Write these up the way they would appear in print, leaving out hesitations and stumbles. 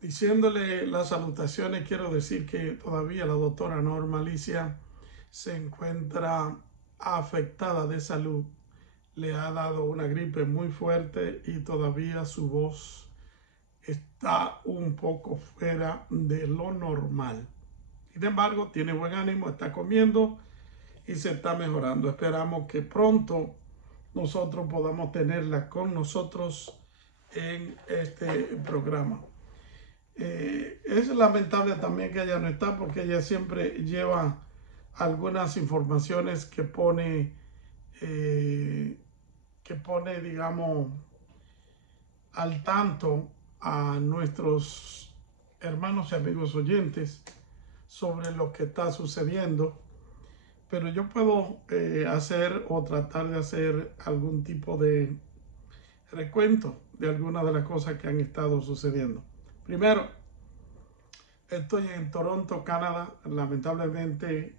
Diciéndole las salutaciones, quiero decir que todavía la doctora Norma Alicia se encuentra afectada de salud. Le ha dado una gripe muy fuerte y todavía su voz está un poco fuera de lo normal. Sin embargo, tiene buen ánimo, está comiendo y se está mejorando. Esperamos que pronto nosotros podamos tenerla con nosotros en este programa. Es lamentable también que ella no está porque ella siempre lleva algunas informaciones digamos, al tanto a nuestros hermanos y amigos oyentes sobre lo que está sucediendo. Pero yo puedo hacer o tratar de hacer algún tipo de recuento de algunas de las cosas que han estado sucediendo. Primero, estoy en Toronto, Canadá. Lamentablemente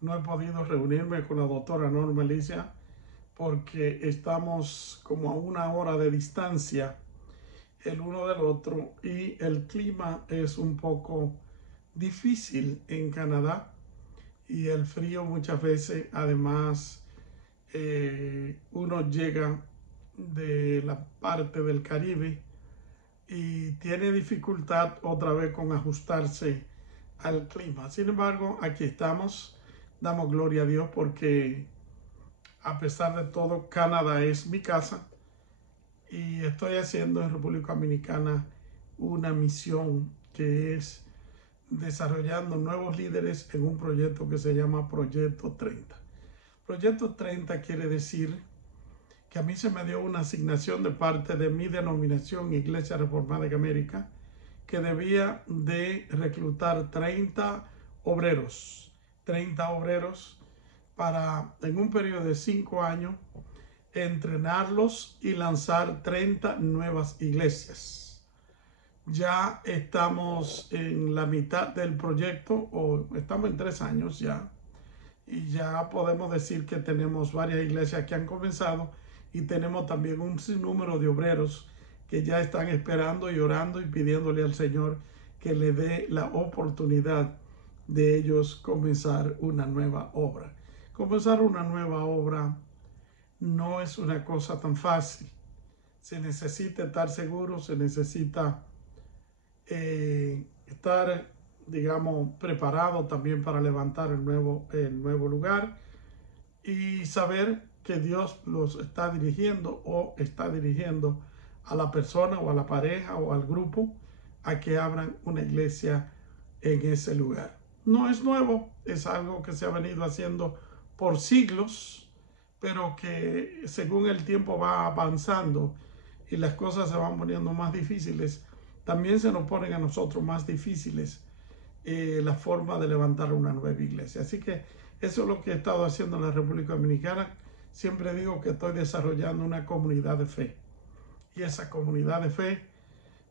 no he podido reunirme con la doctora Norma Alicia porque estamos como a una hora de distancia el uno del otro y el clima es un poco difícil en Canadá y el frío muchas veces, además, uno llega de la parte del Caribe y tiene dificultad otra vez con ajustarse al clima. Sin embargo, aquí estamos, damos gloria a Dios porque a pesar de todo, Canadá es mi casa y estoy haciendo en República Dominicana una misión que es desarrollando nuevos líderes en un proyecto que se llama Proyecto 30. Proyecto 30 quiere decir que a mí se me dio una asignación de parte de mi denominación Iglesia Reformada de América que debía de reclutar 30 obreros para en un periodo de 5 años entrenarlos y lanzar 30 nuevas iglesias. Ya estamos en la mitad del proyecto, o estamos en 3 años ya, y ya podemos decir que tenemos varias iglesias que han comenzado y tenemos también un sinnúmero de obreros que ya están esperando y orando y pidiéndole al Señor que le dé la oportunidad de ellos comenzar una nueva obra. Comenzar una nueva obra no es una cosa tan fácil. Se necesita estar seguro, se necesita estar, digamos, preparado también para levantar el nuevo lugar y saber que Dios los está dirigiendo o está dirigiendo a la persona o a la pareja o al grupo a que abran una iglesia en ese lugar. No es nuevo, es algo que se ha venido haciendo por siglos, pero que según el tiempo va avanzando y las cosas se van poniendo más difíciles, también se nos ponen a nosotros más difíciles la forma de levantar una nueva iglesia. Así que eso es lo que he estado haciendo en la República Dominicana. Siempre digo que estoy desarrollando una comunidad de fe. Y esa comunidad de fe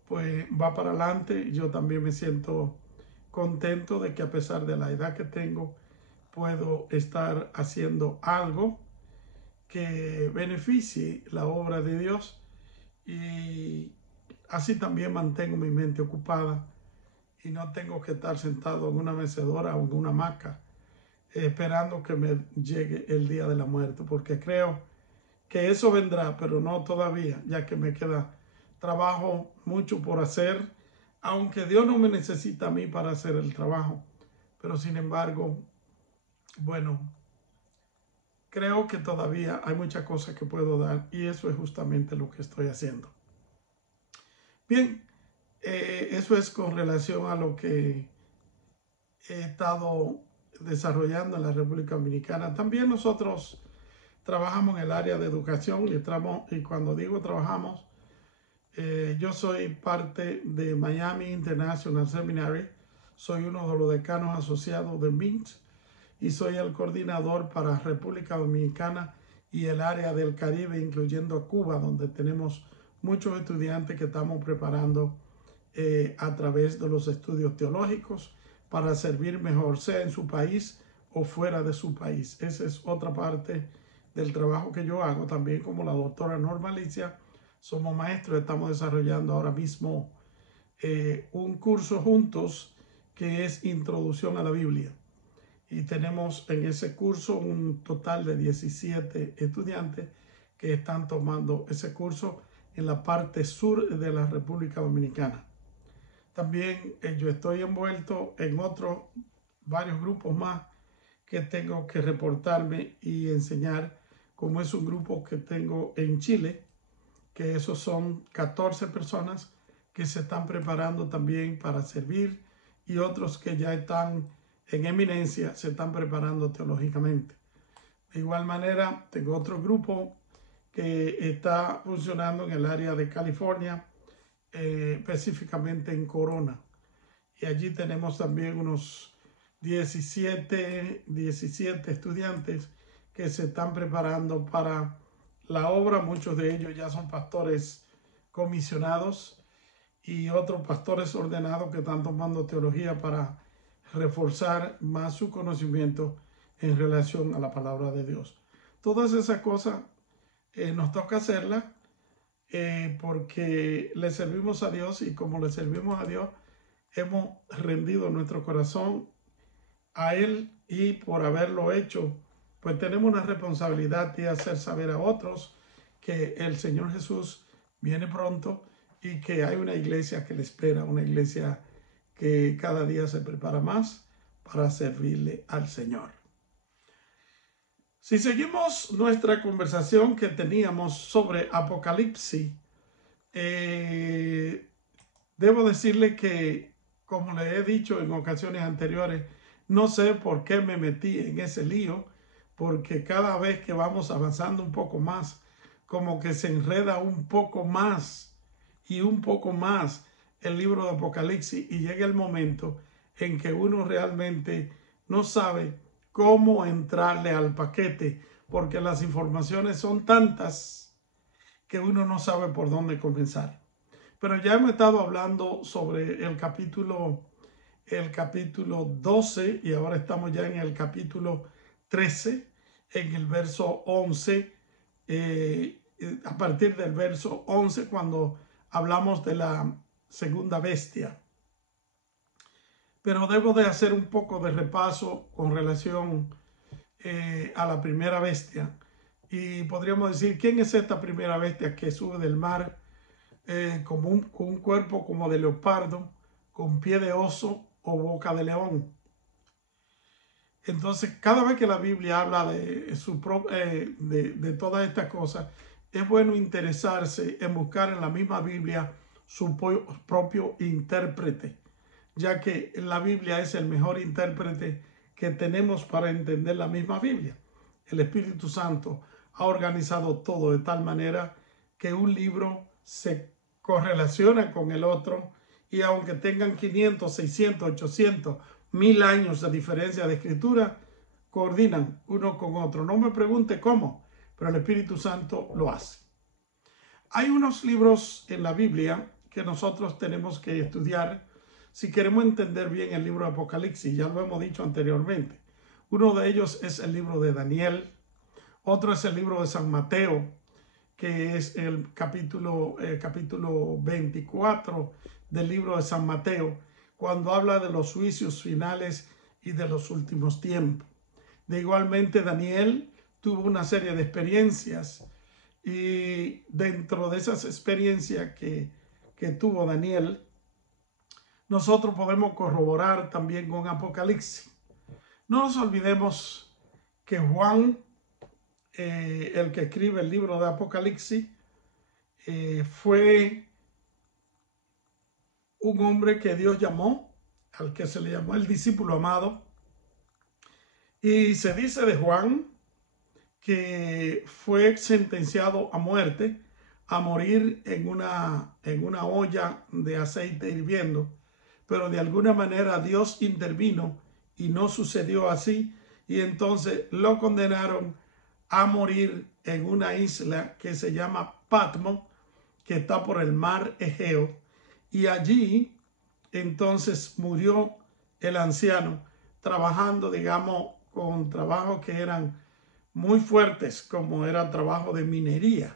pues va para adelante. Yo también me siento contento de que a pesar de la edad que tengo, puedo estar haciendo algo que beneficie la obra de Dios y así también mantengo mi mente ocupada y no tengo que estar sentado en una mecedora o en una hamaca esperando que me llegue el día de la muerte, porque creo que eso vendrá, pero no todavía, ya que me queda trabajo mucho por hacer, aunque Dios no me necesita a mí para hacer el trabajo, pero sin embargo, bueno, creo que todavía hay muchas cosas que puedo dar y eso es justamente lo que estoy haciendo. Bien, eso es con relación a lo que he estado desarrollando en la República Dominicana. También nosotros trabajamos en el área de educación y cuando digo trabajamos, yo soy parte de Miami International Seminary, soy uno de los decanos asociados de MINT y soy el coordinador para República Dominicana y el área del Caribe, incluyendo a Cuba, donde tenemos muchos estudiantes que estamos preparando a través de los estudios teológicos para servir mejor, sea en su país o fuera de su país. Esa es otra parte del trabajo que yo hago, también como la doctora Norma Alicia. Somos maestros, estamos desarrollando ahora mismo un curso juntos que es Introducción a la Biblia. Y tenemos en ese curso un total de 17 estudiantes que están tomando ese curso en la parte sur de la República Dominicana. También yo estoy envuelto en varios grupos más que tengo que reportarme y enseñar, como es un grupo que tengo en Chile, que esos son 14 personas que se están preparando también para servir, y otros que ya están en eminencia, se están preparando teológicamente. De igual manera, tengo otro grupo que está funcionando en el área de California, específicamente en Corona. Y allí tenemos también unos 17 estudiantes que se están preparando para la obra. Muchos de ellos ya son pastores comisionados y otros pastores ordenados que están tomando teología para reforzar más su conocimiento en relación a la palabra de Dios. Todas esas cosas nos toca hacerlas porque le servimos a Dios, y como le servimos a Dios, hemos rendido nuestro corazón a Él, y por haberlo hecho, pues tenemos una responsabilidad de hacer saber a otros que el Señor Jesús viene pronto y que hay una iglesia que le espera, una iglesia que cada día se prepara más para servirle al Señor. Si seguimos nuestra conversación que teníamos sobre Apocalipsis, debo decirle que, como le he dicho en ocasiones anteriores, no sé por qué me metí en ese lío, porque cada vez que vamos avanzando un poco más, como que se enreda un poco más y un poco más el libro de Apocalipsis, y llega el momento en que uno realmente no sabe cómo entrarle al paquete, porque las informaciones son tantas que uno no sabe por dónde comenzar. Pero ya hemos estado hablando sobre el capítulo 12, y ahora estamos ya en el capítulo 13, en el verso 11, a partir del verso 11, cuando hablamos de la segunda bestia. Pero debo de hacer un poco de repaso con relación a la primera bestia. Y podríamos decir, ¿quién es esta primera bestia que sube del mar con un cuerpo como de leopardo, con pie de oso o boca de león? Entonces, cada vez que la Biblia habla de todas estas cosas, es bueno interesarse en buscar en la misma Biblia su propio intérprete, ya que la Biblia es el mejor intérprete que tenemos para entender la misma Biblia. El Espíritu Santo ha organizado todo de tal manera que un libro se correlaciona con el otro, y aunque tengan 500, 600, 800, 1000 años de diferencia de escritura, coordinan uno con otro. No me pregunte cómo, pero el Espíritu Santo lo hace. Hay unos libros en la Biblia que nosotros tenemos que estudiar si queremos entender bien el libro de Apocalipsis. Ya lo hemos dicho anteriormente. Uno de ellos es el libro de Daniel, otro es el libro de San Mateo, que es el capítulo 24 del libro de San Mateo, cuando habla de los juicios finales y de los últimos tiempos. De igualmente, Daniel tuvo una serie de experiencias, y dentro de esas experiencias que tuvo Daniel, nosotros podemos corroborar también con Apocalipsis. No nos olvidemos que Juan, el que escribe el libro de Apocalipsis, fue un hombre que Dios llamó, al que se le llamó el discípulo amado. Y se dice de Juan que fue sentenciado a muerte, a morir en una olla de aceite hirviendo, pero de alguna manera Dios intervino y no sucedió así, y entonces lo condenaron a morir en una isla que se llama Patmos, que está por el mar Egeo, y allí entonces murió el anciano trabajando, digamos, con trabajos que eran muy fuertes, como era trabajo de minería.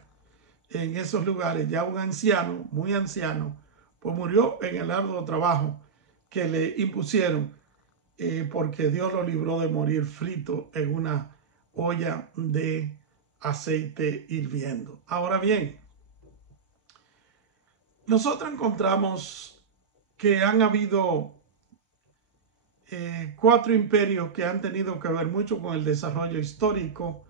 En esos lugares ya un anciano, muy anciano, pues murió en el arduo trabajo que le impusieron, porque Dios lo libró de morir frito en una olla de aceite hirviendo. Ahora bien, nosotros encontramos que han habido 4 imperios que han tenido que ver mucho con el desarrollo histórico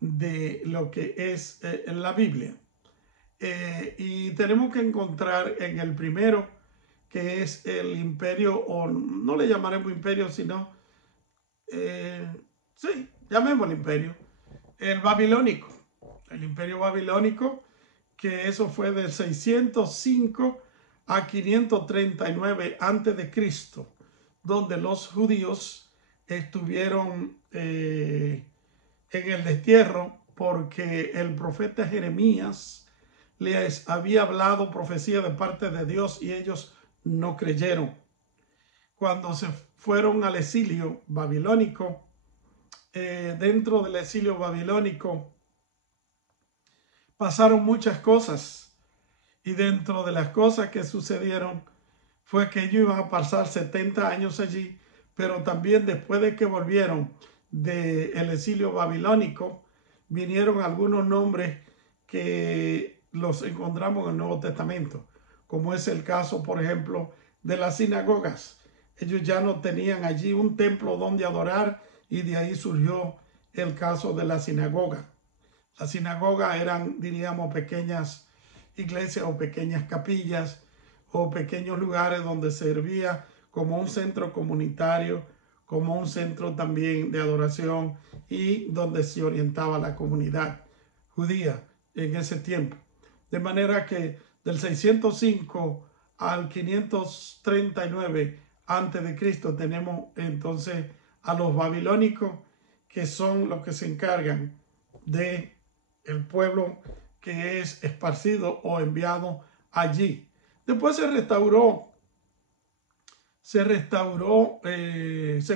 de lo que es la Biblia. Y tenemos que encontrar en el primero, que es el imperio, o no le llamaremos imperio, sino, sí, llamémoslo imperio, el babilónico. El imperio babilónico, que eso fue de 605 a 539 antes de Cristo, donde los judíos estuvieron en el destierro porque el profeta Jeremías les había hablado profecía de parte de Dios y ellos no creyeron. Cuando se fueron al exilio babilónico, dentro del exilio babilónico pasaron muchas cosas, y dentro de las cosas que sucedieron fue que ellos iban a pasar 70 años allí, pero también después de que volvieron del exilio babilónico, vinieron algunos nombres que los encontramos en el Nuevo Testamento, como es el caso, por ejemplo, de las sinagogas. Ellos ya no tenían allí un templo donde adorar, y de ahí surgió el caso de la sinagoga. Las sinagogas eran, diríamos, pequeñas iglesias o pequeñas capillas o pequeños lugares donde servía como un centro comunitario, como un centro también de adoración, y donde se orientaba la comunidad judía en ese tiempo. De manera que del 605 al 539 antes de Cristo tenemos entonces a los babilónicos, que son los que se encargan de el pueblo que es esparcido o enviado allí. Después se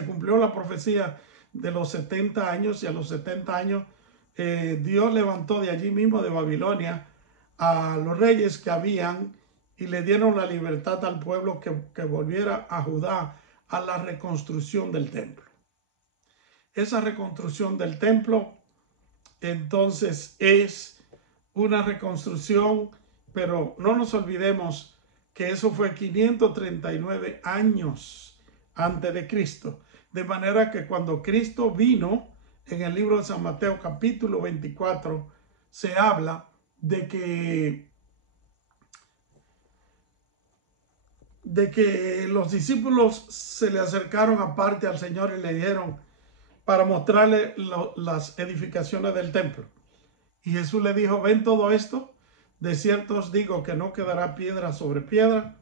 cumplió la profecía de los 70 años, y a los 70 años Dios levantó de allí mismo, de Babilonia, a los reyes que habían, y le dieron la libertad al pueblo que volviera a Judá a la reconstrucción del templo. Esa reconstrucción del templo entonces es una reconstrucción, pero no nos olvidemos que eso fue 539 años antes de Cristo. De manera que cuando Cristo vino, en el libro de San Mateo capítulo 24, se habla de que los discípulos se le acercaron aparte al Señor y le dijeron, para mostrarle las edificaciones del templo. Y Jesús le dijo, ¿ven todo esto? De cierto os digo que no quedará piedra sobre piedra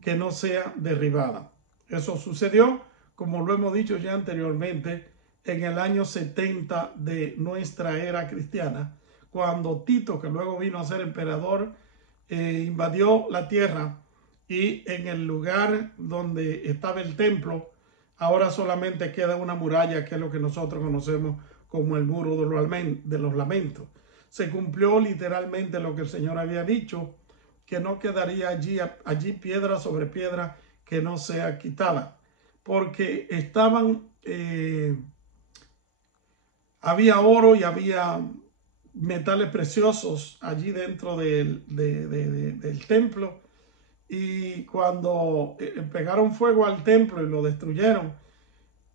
que no sea derribada. Eso sucedió, como lo hemos dicho ya anteriormente, en el año 70 de nuestra era cristiana, cuando Tito, que luego vino a ser emperador, invadió la tierra, y en el lugar donde estaba el templo, ahora solamente queda una muralla, que es lo que nosotros conocemos como el muro de los lamentos. Se cumplió literalmente lo que el Señor había dicho, que no quedaría allí piedra sobre piedra que no sea quitada, porque había oro y había metales preciosos allí dentro del templo, y cuando pegaron fuego al templo y lo destruyeron,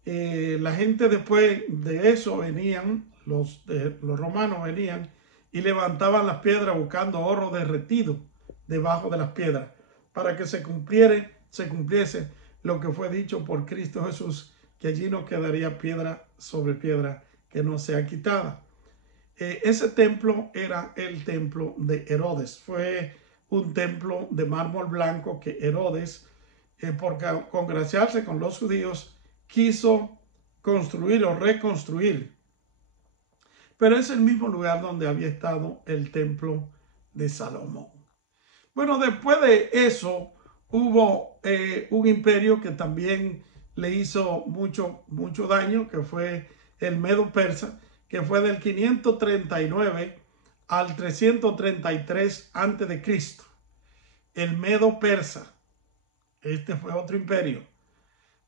la gente después de eso venían, los romanos venían y levantaban las piedras buscando oro derretido debajo de las piedras, para que se cumpliese lo que fue dicho por Cristo Jesús, que allí no quedaría piedra sobre piedra que no sea quitada. Ese templo era el templo de Herodes. Fue un templo de mármol blanco que Herodes, por congraciarse con los judíos, quiso construir o reconstruir. Pero es el mismo lugar donde había estado el templo de Salomón. Bueno, después de eso hubo un imperio que también le hizo mucho daño, que fue el Medo-Persa, que fue del 539 al 333 a.C. el Medo Persa. Este fue otro imperio.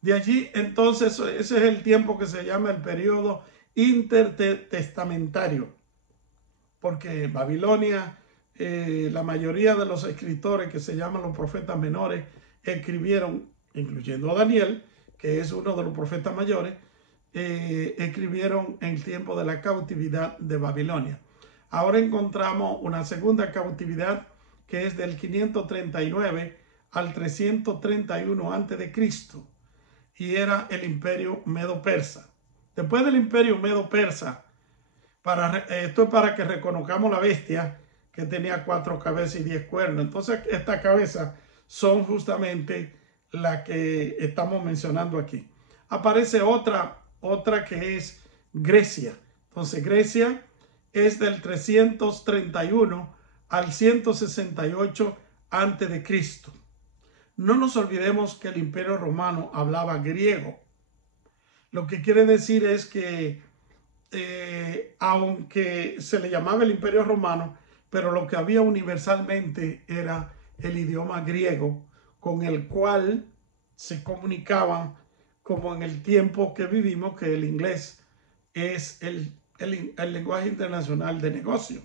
De allí, entonces, ese es el tiempo que se llama el periodo intertestamentario, porque Babilonia, la mayoría de los escritores que se llaman los profetas menores, escribieron, incluyendo a Daniel, que es uno de los profetas mayores, escribieron en el tiempo de la cautividad de Babilonia. Ahora encontramos una segunda cautividad que es del 539 al 331 a.C. y era el imperio Medo-Persa. Después del imperio Medo-Persa, esto es para que reconozcamos la bestia que tenía 4 cabezas y 10 cuernos. Entonces estas cabezas son justamente las que estamos mencionando aquí. Aparece otra que es Grecia. Entonces Grecia es del 331 al 168 a.C. No nos olvidemos que el Imperio Romano hablaba griego. Lo que quiere decir es que aunque se le llamaba el Imperio Romano, pero lo que había universalmente era el idioma griego, con el cual se comunicaban como en el tiempo que vivimos, que el inglés es el lenguaje internacional de negocio.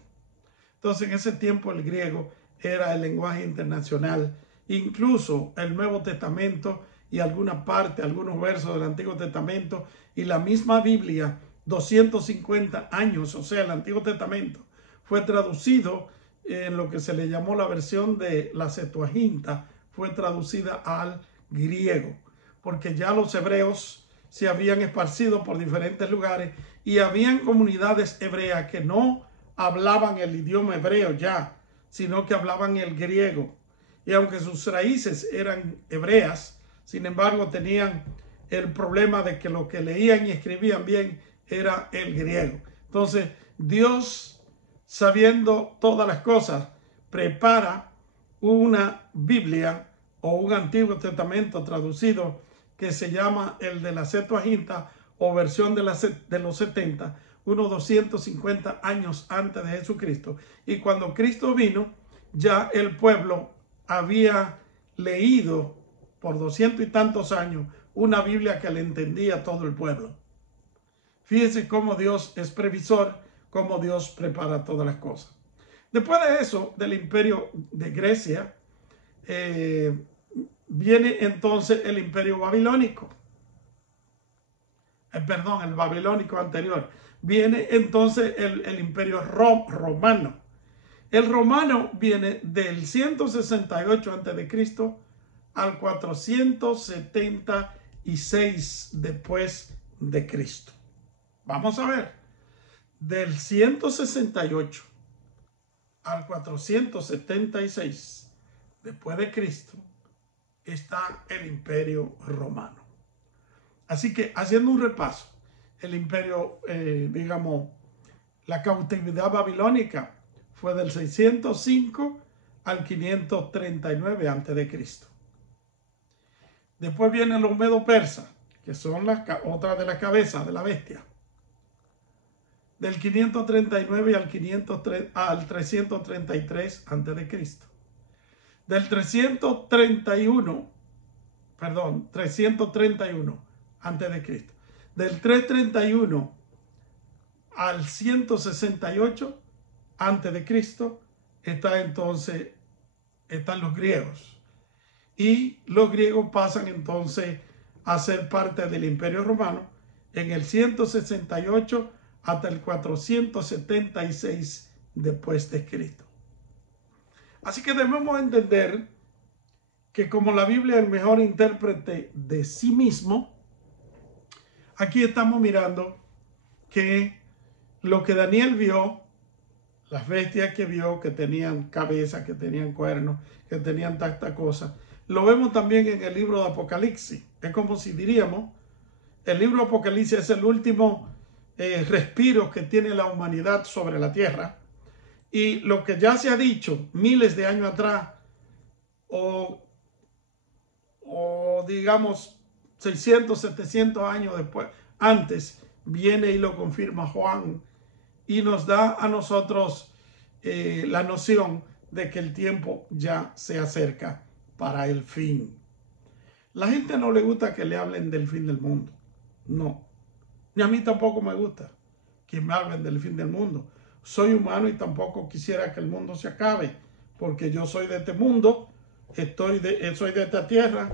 Entonces en ese tiempo el griego era el lenguaje internacional. Incluso el Nuevo Testamento y alguna parte, algunos versos del Antiguo Testamento y la misma Biblia, 250 años, o sea, el Antiguo Testamento, fue traducido en lo que se le llamó la versión de la Septuaginta, fue traducida al griego, porque ya los hebreos se habían esparcido por diferentes lugares y habían comunidades hebreas que no hablaban el idioma hebreo ya, sino que hablaban el griego. Y aunque sus raíces eran hebreas, sin embargo tenían el problema de que lo que leían y escribían bien era el griego. Entonces Dios, sabiendo todas las cosas, prepara una Biblia o un Antiguo Testamento traducido que se llama el de la Septuaginta o versión de los 70, unos 250 años antes de Jesucristo. Y cuando Cristo vino, ya el pueblo había leído por 200 y tantos años una Biblia que le entendía a todo el pueblo. Fíjense cómo Dios es previsor, cómo Dios prepara todas las cosas. Después de eso, del imperio de Grecia, viene entonces el imperio babilónico. Perdón, el babilónico anterior. Viene entonces el imperio romano. El romano viene del 168 a.C. al 476 después de Cristo. Vamos a ver, del 168 al 476 después de Cristo está el imperio romano. Así que haciendo un repaso, el imperio, digamos, la cautividad babilónica fue del 605 al 539 a.C. Después vienen los medo-persas, que son otras de las cabezas de la bestia. Del 539 al 333 a.C. Del 331 a.C. Del 331 al 168 a.C. están los griegos. Y los griegos pasan entonces a ser parte del Imperio Romano en el 168 hasta el 476 después de Cristo. Así que debemos entender que como la Biblia es el mejor intérprete de sí mismo, aquí estamos mirando que lo que Daniel vio, las bestias que vio, que tenían cabeza, que tenían cuernos, que tenían tantas cosas, lo vemos también en el libro de Apocalipsis. Es como si diríamos, el libro de Apocalipsis es el último respiro que tiene la humanidad sobre la tierra. Y lo que ya se ha dicho miles de años atrás, o digamos 600, 700 años después, antes, viene y lo confirma Juan y nos da a nosotros la noción de que el tiempo ya se acerca para el fin. La gente no le gusta que le hablen del fin del mundo. No. Ni a mí tampoco me gusta que me hablen del fin del mundo. Soy humano y tampoco quisiera que el mundo se acabe, porque yo soy de este mundo, soy de esta tierra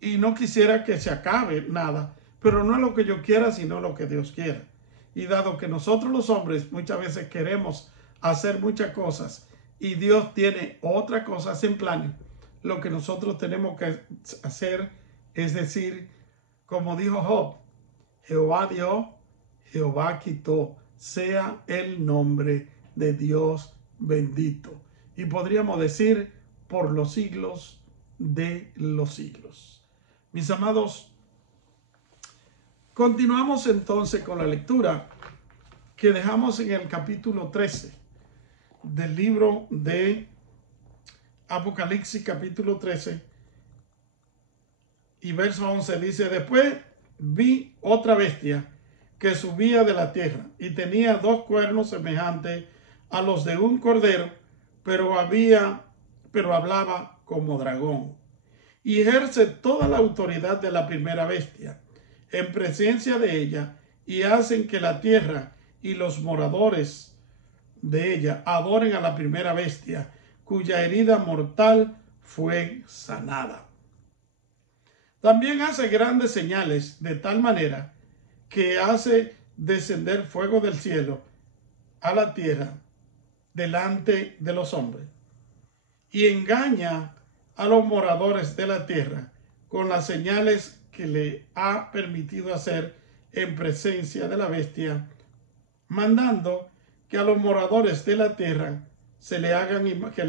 y no quisiera que se acabe nada, pero no es lo que yo quiera, sino lo que Dios quiera. Y dado que nosotros los hombres muchas veces queremos hacer muchas cosas y Dios tiene otras cosas en plan, lo que nosotros tenemos que hacer es decir, como dijo Job, Jehová dio, Jehová quitó, sea el nombre de Dios bendito. Y podríamos decir por los siglos de los siglos. Mis amados, continuamos entonces con la lectura que dejamos en el capítulo 13 del libro de Apocalipsis, capítulo 13 y verso 11 dice: después vi otra bestia que subía de la tierra y tenía 2 cuernos semejantes a los de un cordero, pero hablaba como dragón, y ejerce toda la autoridad de la primera bestia en presencia de ella, y hacen que la tierra y los moradores de ella adoren a la primera bestia, cuya herida mortal fue sanada. También hace grandes señales, de tal manera que hace descender fuego del cielo a la tierra delante de los hombres, y engaña a los moradores de la tierra con las señales que le ha permitido hacer en presencia de la bestia, mandando que a los moradores de la tierra que le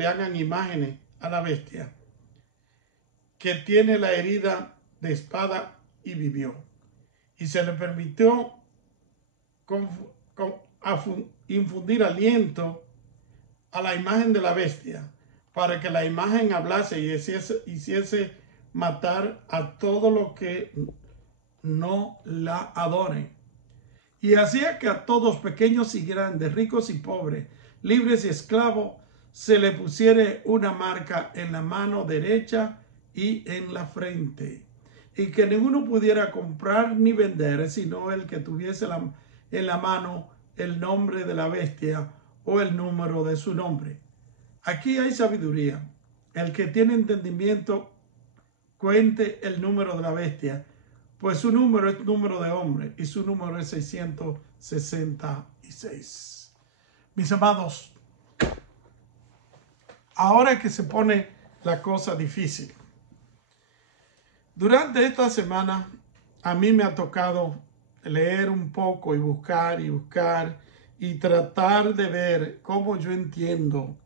hagan imágenes a la bestia, que tiene la herida de espada y vivió. Y se le permitió infundir aliento a la imagen de la bestia, para que la imagen hablase y hiciese matar a todo lo que no la adoren. Y hacía que a todos, pequeños y grandes, ricos y pobres, libres y esclavos, se le pusiere una marca en la mano derecha y en la frente, y que ninguno pudiera comprar ni vender, sino el que tuviese en la mano el nombre de la bestia o el número de su nombre. Aquí hay sabiduría. El que tiene entendimiento cuente el número de la bestia, pues su número es número de hombre y su número es 666. Mis amados, ahora es que se pone la cosa difícil. Durante esta semana a mí me ha tocado leer un poco y buscar y tratar de ver cómo yo entiendo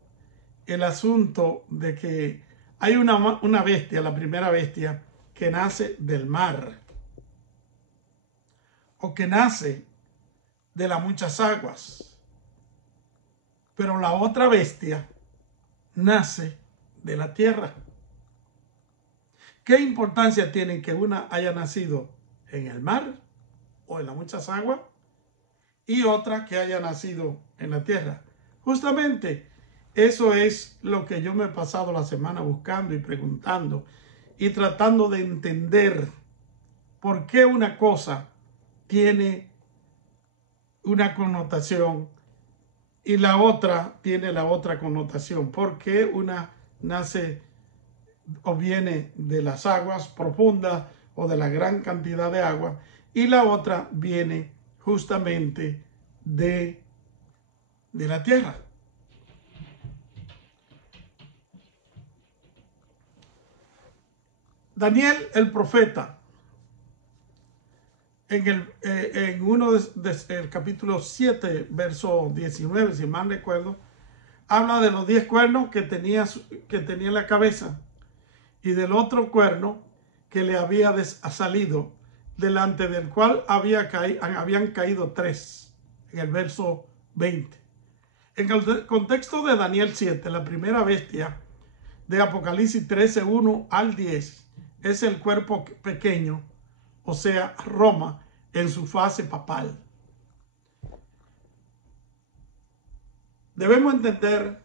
el asunto de que hay una bestia, la primera bestia, que nace del mar o que nace de las muchas aguas, pero la otra bestia nace de la tierra. ¿Qué importancia tiene que una haya nacido en el mar o en las muchas aguas y otra que haya nacido en la tierra? Justamente eso es lo que yo me he pasado la semana buscando y preguntando y tratando de entender por qué una cosa tiene una connotación y la otra tiene la otra connotación. ¿Por qué una nace o viene de las aguas profundas o de la gran cantidad de agua y la otra viene justamente de la tierra? Daniel el profeta, en uno el capítulo 7, verso 19, si mal recuerdo, habla de los 10 cuernos que tenía en la cabeza y del otro cuerno que le había salido, delante del cual habían caído 3, en el verso 20. En el contexto de Daniel 7, la primera bestia de Apocalipsis 13, 1 al 10, es el cuerpo pequeño, o sea, Roma, en su fase papal. Debemos entender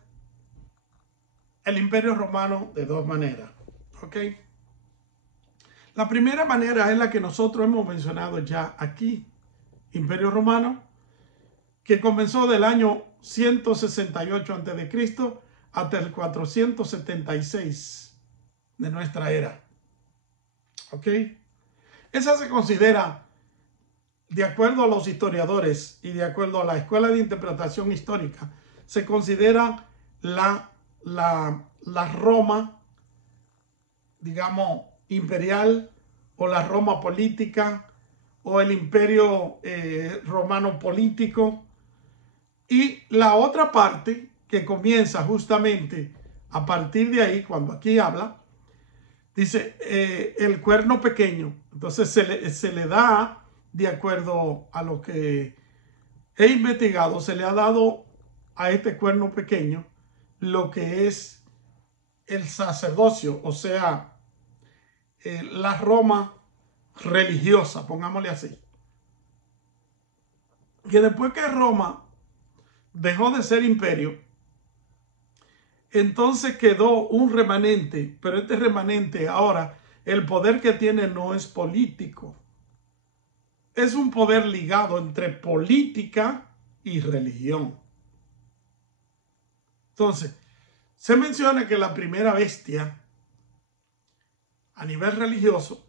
el Imperio Romano de dos maneras. ¿Ok? La primera manera es la que nosotros hemos mencionado ya aquí. Imperio Romano, que comenzó del año 168 a.C. hasta el 476 de nuestra era. ¿Ok? Esa se considera, de acuerdo a los historiadores y de acuerdo a la Escuela de Interpretación Histórica, se considera la Roma, digamos, imperial, o la Roma política, o el Imperio Romano político. Y la otra parte que comienza justamente a partir de ahí, cuando aquí habla, dice el cuerno pequeño. Entonces se le da, de acuerdo a lo que he investigado, se le ha dado a este cuerno pequeño lo que es el sacerdocio, o sea, la Roma religiosa, pongámosle así. Que después que Roma dejó de ser imperio, entonces quedó un remanente, pero este remanente ahora, el poder que tiene no es político. Es un poder ligado entre política y religión. Entonces, se menciona que la primera bestia a nivel religioso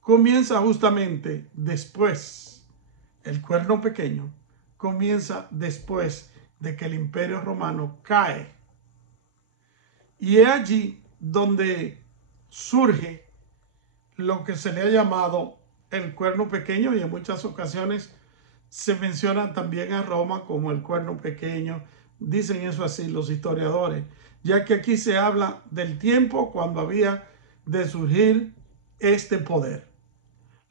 comienza justamente después, el cuerno pequeño comienza después de que el Imperio Romano cae. Y es allí donde surge lo que se le ha llamado el cuerno pequeño, y en muchas ocasiones se menciona también a Roma como el cuerno pequeño. Dicen eso así los historiadores, ya que aquí se habla del tiempo cuando había de surgir este poder.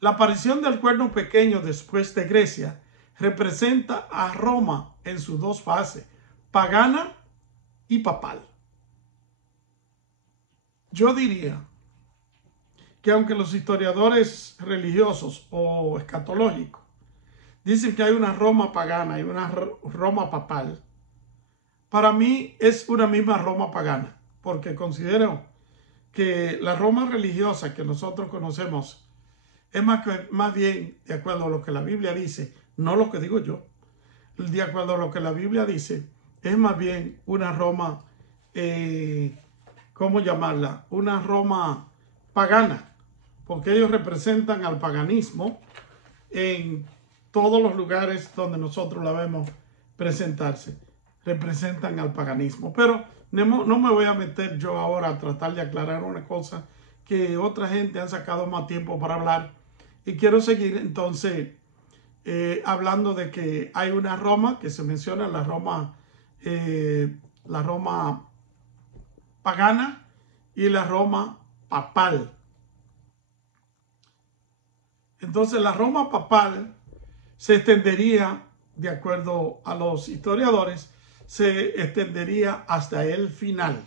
La aparición del cuerno pequeño después de Grecia representa a Roma en sus dos fases, pagana y papal. Yo diría que aunque los historiadores religiosos o escatológicos dicen que hay una Roma pagana y una Roma papal, para mí es una misma Roma pagana, porque considero que la Roma religiosa que nosotros conocemos es más bien, de acuerdo a lo que la Biblia dice, no lo que digo yo, de acuerdo a lo que la Biblia dice, es más bien una Roma, ¿cómo llamarla? Una Roma pagana, porque ellos representan al paganismo en todos los lugares donde nosotros la vemos presentarse. Representan al paganismo. Pero no me voy a meter yo ahora a tratar de aclarar una cosa que otra gente ha sacado más tiempo para hablar. Y quiero seguir entonces hablando de que hay una Roma que se menciona, la Roma pagana y la Roma papal. Entonces la Roma papal se extendería, de acuerdo a los historiadores, se extendería hasta el final.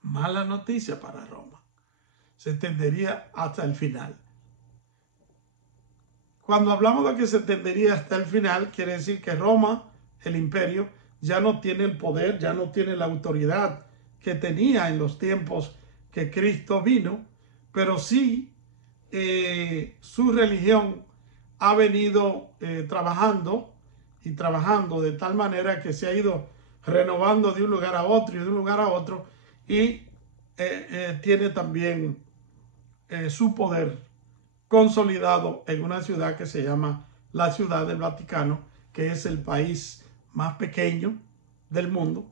Mala noticia para Roma. Se extendería hasta el final. Cuando hablamos de que se extendería hasta el final, quiere decir que Roma, el imperio, ya no tiene el poder, ya no tiene la autoridad que tenía en los tiempos que Cristo vino, pero sí su religión ha venido trabajando de tal manera que se ha ido renovando de un lugar a otro y de un lugar a otro, y tiene también su poder consolidado en una ciudad que se llama la Ciudad del Vaticano, que es el país más pequeño del mundo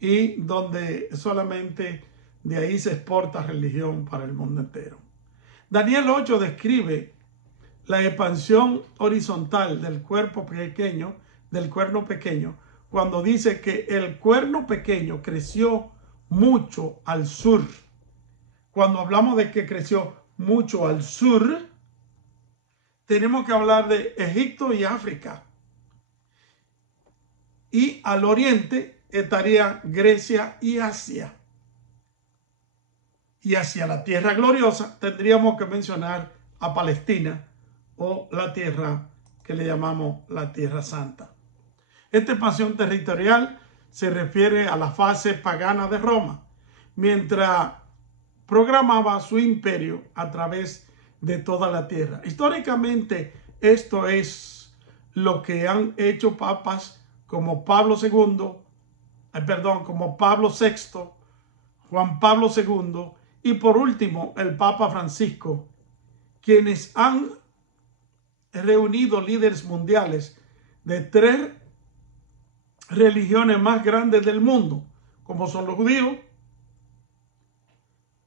y donde solamente de ahí se exporta religión para el mundo entero. Daniel 8 describe la expansión horizontal del cuerpo pequeño, del cuerno pequeño, cuando dice que el cuerno pequeño creció mucho al sur. Cuando hablamos de que creció mucho al sur, tenemos que hablar de Egipto y África. Y al oriente estaría Grecia y Asia. Y hacia la tierra gloriosa tendríamos que mencionar a Palestina, o la tierra que le llamamos la Tierra Santa. Esta expansión territorial se refiere a la fase pagana de Roma, mientras programaba su imperio a través de toda la tierra. Históricamente, esto es lo que han hecho papas como Pablo II, como Pablo VI, Juan Pablo II y por último el Papa Francisco, quienes han reunido líderes mundiales de 3 religiones más grandes del mundo, como son los judíos,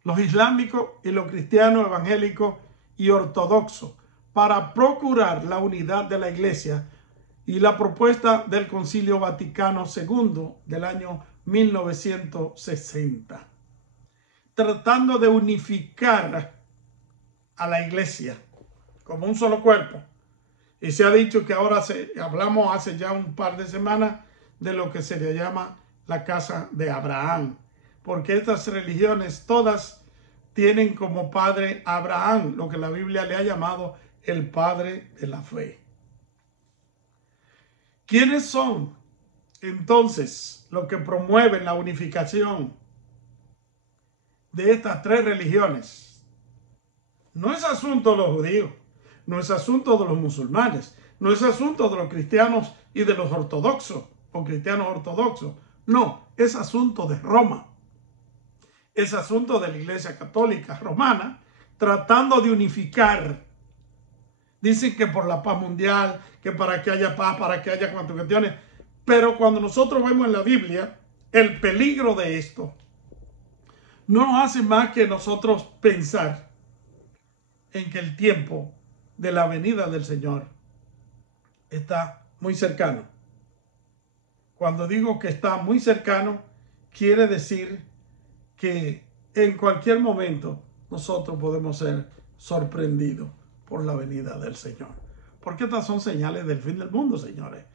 los islámicos y los cristianos evangélicos y ortodoxos, para procurar la unidad de la Iglesia y la propuesta del Concilio Vaticano II del año 1960, tratando de unificar a la Iglesia como un solo cuerpo. Y se ha dicho que ahora hablamos hace ya un par de semanas de lo que se le llama la casa de Abraham, porque estas religiones todas tienen como padre a Abraham, lo que la Biblia le ha llamado el padre de la fe. ¿Quiénes son entonces los que promueven la unificación de estas 3 religiones? No es asunto de los judíos, no es asunto de los musulmanes, no es asunto de los cristianos y de los ortodoxos o cristianos ortodoxos. No, es asunto de Roma. Es asunto de la Iglesia Católica Romana, tratando de unificar. Dicen que por la paz mundial, que para que haya paz, para que haya cuantas cuestiones. Pero cuando nosotros vemos en la Biblia el peligro de esto, no nos hace más que nosotros pensar en que el tiempo de la venida del Señor está muy cercano. Cuando digo que está muy cercano, quiere decir que en cualquier momento nosotros podemos ser sorprendidos por la venida del Señor. Porque estas son señales del fin del mundo, señores.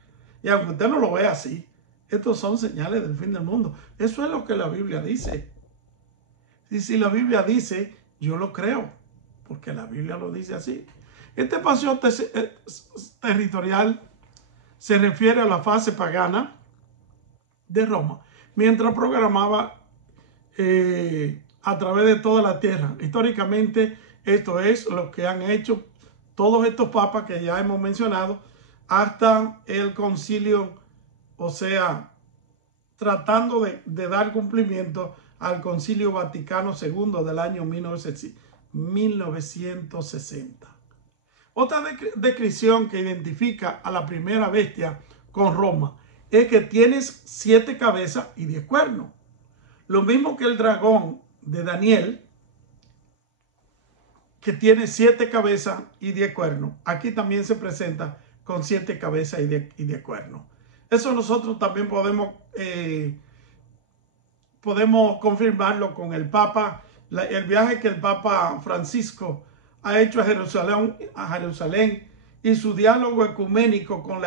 Y aunque usted no lo vea así, estos son señales del fin del mundo. Eso es lo que la Biblia dice. Y si la Biblia dice, yo lo creo, porque la Biblia lo dice así. Este paseo territorial se refiere a la fase pagana de Roma, mientras programaba a través de toda la tierra. Históricamente, esto es lo que han hecho todos estos papas que ya hemos mencionado, hasta el concilio, o sea, tratando de dar cumplimiento al Concilio Vaticano II del año 1960. Otra descripción que identifica a la primera bestia con Roma es que tienes 7 cabezas y 10 cuernos. Lo mismo que el dragón de Daniel, que tiene 7 cabezas y 10 cuernos. Aquí también se presenta con 7 cabezas y 10 cuernos. Eso nosotros también podemos confirmarlo con el Papa, el viaje que el Papa Francisco ha hecho a Jerusalén y su diálogo ecuménico con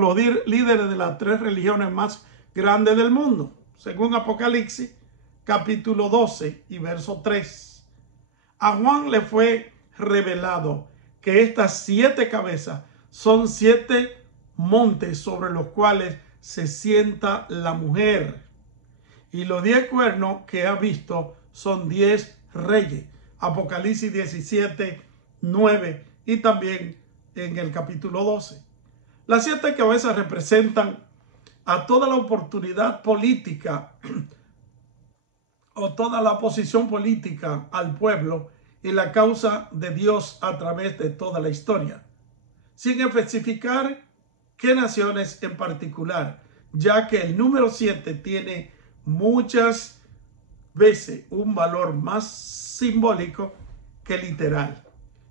los líderes de las 3 religiones más grandes del mundo. Según Apocalipsis, capítulo 12 y verso 3. A Juan le fue revelado que estas 7 cabezas son 7 montes sobre los cuales se sienta la mujer. Y los 10 cuernos que ha visto son 10 reyes. Apocalipsis 17, 9 y también en el capítulo 12. Las 7 cabezas representan a toda la oportunidad política o toda la oposición política al pueblo y la causa de Dios a través de toda la historia, sin especificar qué naciones en particular, ya que el número 7 tiene muchas veces un valor más simbólico que literal.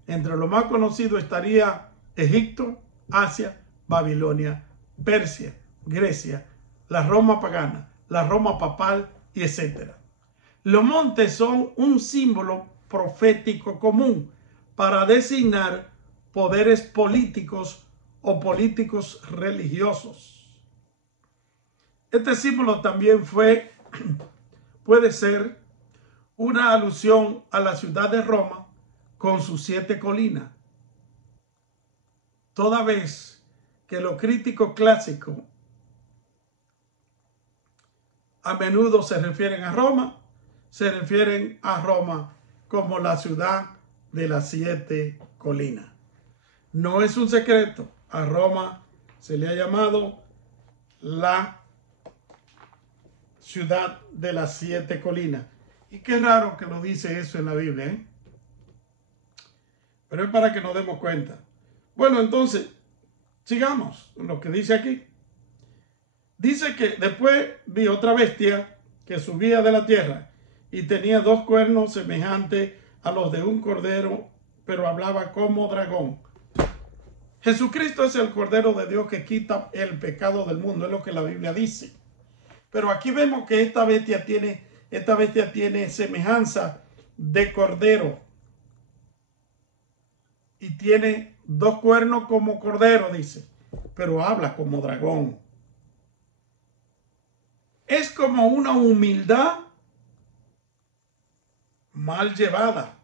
Entre lo más conocido estaría Egipto, Asia, Babilonia, Persia, Grecia, la Roma pagana, la Roma papal y etc. Los montes son un símbolo profético común para designar poderes políticos o políticos religiosos. Este símbolo también puede ser una alusión a la ciudad de Roma con sus 7 colinas. Toda vez que los críticos clásicos a menudo se refieren a Roma, se refieren a Roma como la ciudad de las 7 colinas. No es un secreto, a Roma se le ha llamado la ciudad de las 7 colinas. Y qué raro que lo dice eso en la Biblia, ¿eh? Pero es para que nos demos cuenta. Bueno, entonces, sigamos con lo que dice aquí. Dice que después vi otra bestia que subía de la tierra y tenía 2 cuernos semejantes a los de un cordero, pero hablaba como dragón. Jesucristo es el Cordero de Dios que quita el pecado del mundo, es lo que la Biblia dice. Pero aquí vemos que esta bestia tiene semejanza de cordero y tiene 2 cuernos como cordero, dice, pero habla como dragón. Es como una humildad mal llevada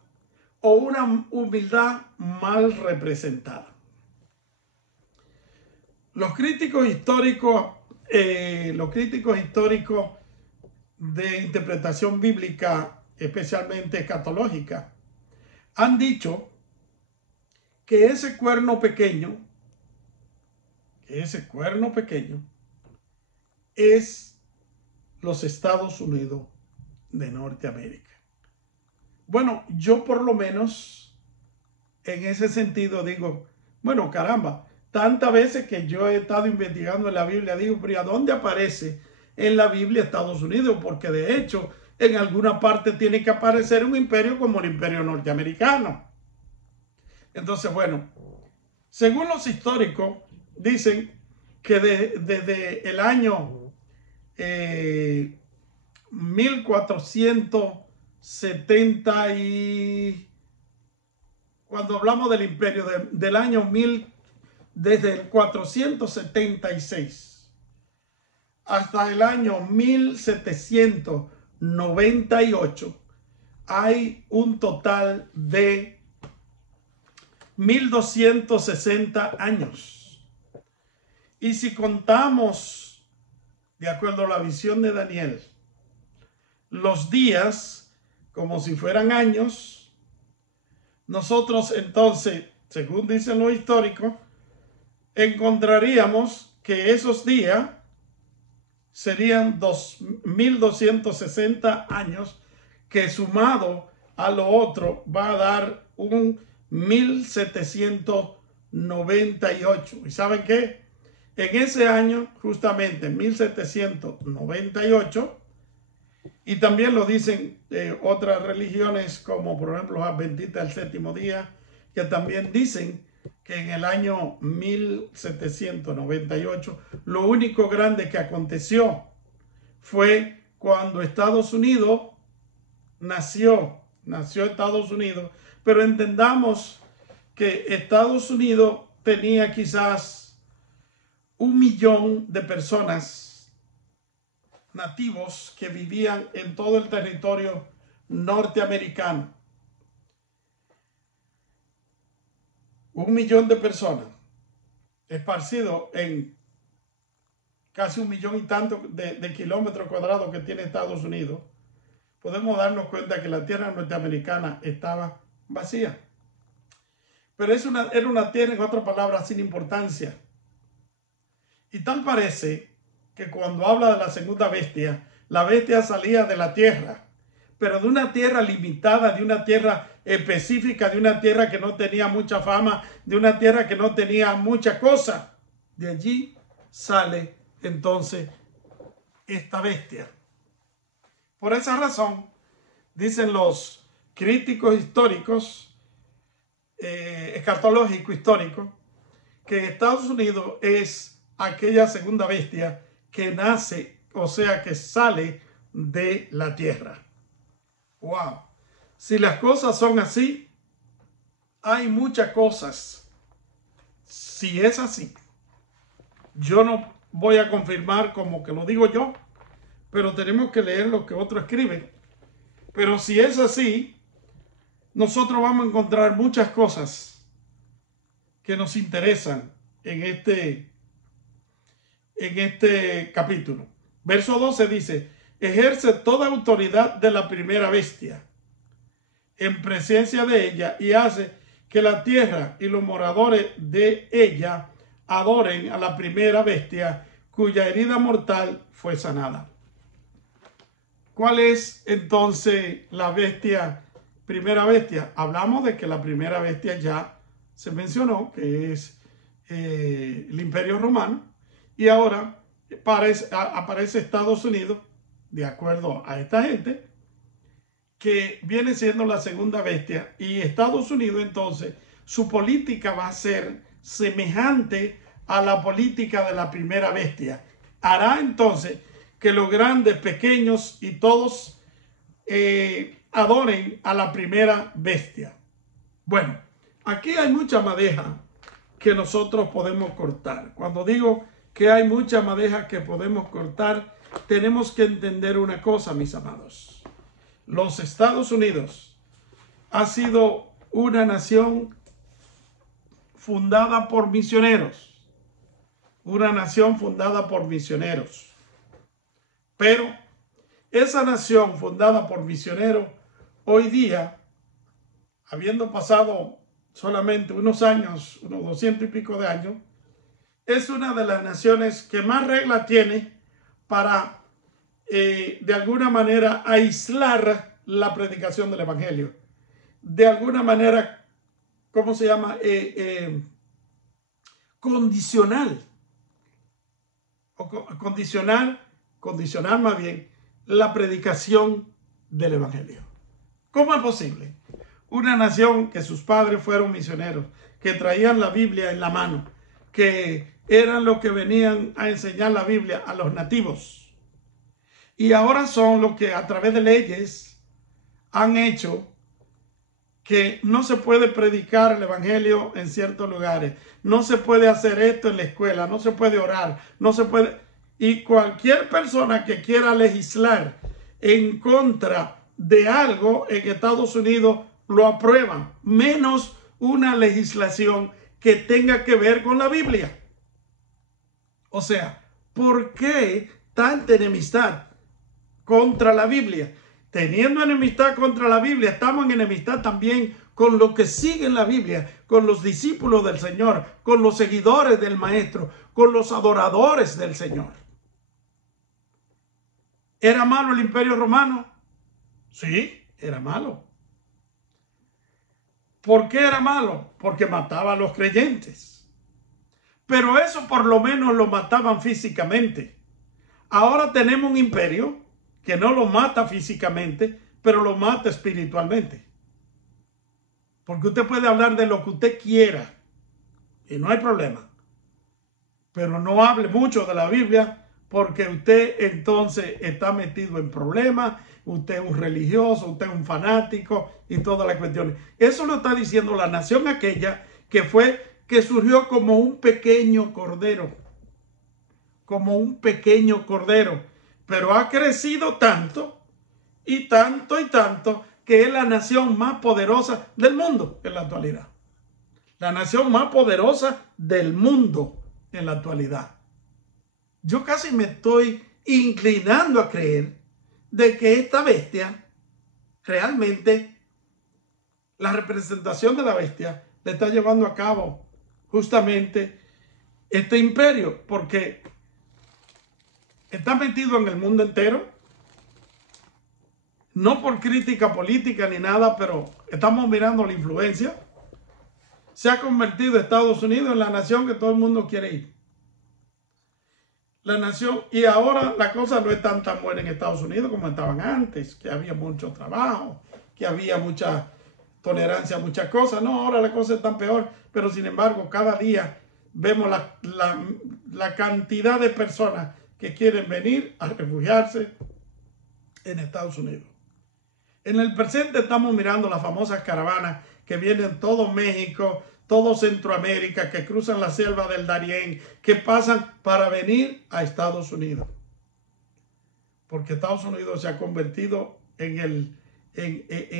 o una humildad mal representada. Los críticos históricos de interpretación bíblica, especialmente escatológica, han dicho que ese cuerno pequeño es los Estados Unidos de Norteamérica. Bueno, yo por lo menos en ese sentido digo, bueno, caramba, tantas veces que yo he estado investigando en la Biblia, digo, pero ¿a dónde aparece en la Biblia Estados Unidos? Porque de hecho, en alguna parte tiene que aparecer un imperio como el imperio norteamericano. Entonces, bueno, según los históricos, dicen que desde el año 1470 y cuando hablamos del imperio del año 1000, desde el 476 hasta el año 1798 hay un total de 1260 años. Y si contamos, de acuerdo a la visión de Daniel, los días como si fueran años, nosotros entonces, según dicen los históricos, encontraríamos que esos días serían 2260 años, que sumado a lo otro va a dar un 1798. ¿Y saben qué? En ese año, justamente en 1798, y también lo dicen otras religiones como por ejemplo los adventistas del séptimo día, que también dicen que en el año 1798 lo único grande que aconteció fue cuando Estados Unidos nació Estados Unidos, pero entendamos que Estados Unidos tenía quizás 1 millón de personas nativos que vivían en todo el territorio norteamericano. 1 millón de personas esparcidos en casi 1 millón y tanto de kilómetros cuadrados que tiene Estados Unidos. Podemos darnos cuenta que la tierra norteamericana estaba vacía. Pero era una tierra, en otras palabras, sin importancia. Y tal parece que cuando habla de la segunda bestia, la bestia salía de la tierra, pero de una tierra limitada, de una tierra específica, de una tierra que no tenía mucha fama, de una tierra que no tenía mucha cosa. De allí sale entonces esta bestia. Por esa razón, dicen los críticos históricos, escatológicos históricos, que Estados Unidos es aquella segunda bestia que nace, o sea, que sale de la tierra. ¡Wow! Si las cosas son así, hay muchas cosas. Si es así, yo no voy a confirmar como que lo digo yo, pero tenemos que leer lo que otros escriben. Pero si es así, nosotros vamos a encontrar muchas cosas que nos interesan en este capítulo. Verso 12 dice: ejerce toda autoridad de la primera bestia en presencia de ella y hace que la tierra y los moradores de ella adoren a la primera bestia cuya herida mortal fue sanada. ¿Cuál es entonces la bestia, primera bestia? Hablamos de que la primera bestia ya se mencionó, que es el Imperio Romano, y ahora aparece Estados Unidos, de acuerdo a esta gente, que viene siendo la segunda bestia, y Estados Unidos entonces su política va a ser semejante a la política de la primera bestia. Hará entonces que los grandes, pequeños y todos adoren a la primera bestia. Bueno, aquí hay mucha madeja que nosotros podemos cortar. Cuando digo que hay mucha madeja que podemos cortar, tenemos que entender una cosa, mis amados. Los Estados Unidos ha sido una nación fundada por misioneros. Una nación fundada por misioneros. Pero esa nación fundada por misioneros, hoy día, habiendo pasado solamente unos años, unos 200 y pico de años, es una de las naciones que más reglas tiene para, de alguna manera, aislar la predicación del evangelio. De alguna manera, ¿cómo se llama? Condicional. O condicionar más bien la predicación del evangelio. ¿Cómo es posible? Una nación que sus padres fueron misioneros, que traían la Biblia en la mano, que eran los que venían a enseñar la Biblia a los nativos, y ahora son los que a través de leyes han hecho que no se puede predicar el evangelio en ciertos lugares, no se puede hacer esto en la escuela, no se puede orar, no se puede. Y cualquier persona que quiera legislar en contra de algo en Estados Unidos lo aprueban, menos una legislación que tenga que ver con la Biblia. O sea, ¿por qué tanta enemistad contra la Biblia? Teniendo enemistad contra la Biblia, estamos en enemistad también con los que siguen la Biblia, con los discípulos del Señor, con los seguidores del Maestro, con los adoradores del Señor. ¿Era malo el Imperio Romano? Sí, era malo. ¿Por qué era malo? Porque mataba a los creyentes. Pero eso por lo menos lo mataban físicamente. Ahora tenemos un imperio que no lo mata físicamente, pero lo mata espiritualmente. Porque usted puede hablar de lo que usted quiera y no hay problema. Pero no hable mucho de la Biblia, porque usted entonces está metido en problemas, usted es un religioso, usted es un fanático y todas las cuestiones. Eso lo está diciendo la nación aquella que surgió como un pequeño cordero. Como un pequeño cordero. Pero ha crecido tanto y tanto y tanto que es la nación más poderosa del mundo en la actualidad. La nación más poderosa del mundo en la actualidad. Yo casi me estoy inclinando a creer de que esta bestia, realmente, la representación de la bestia, le está llevando a cabo justamente este imperio, porque está metido en el mundo entero, no por crítica política ni nada, pero estamos mirando la influencia. Se ha convertido Estados Unidos en la nación que todo el mundo quiere ir. La nación, y ahora la cosa no es tan buena en Estados Unidos como estaban antes, que había mucho trabajo, que había mucha tolerancia a muchas cosas. No, ahora la cosa es tan peor, pero sin embargo cada día vemos la cantidad de personas que quieren venir a refugiarse en Estados Unidos. En el presente estamos mirando las famosas caravanas que vienen todo México, todo Centroamérica, que cruzan la selva del Darién, que pasan para venir a Estados Unidos. Porque Estados Unidos se ha convertido en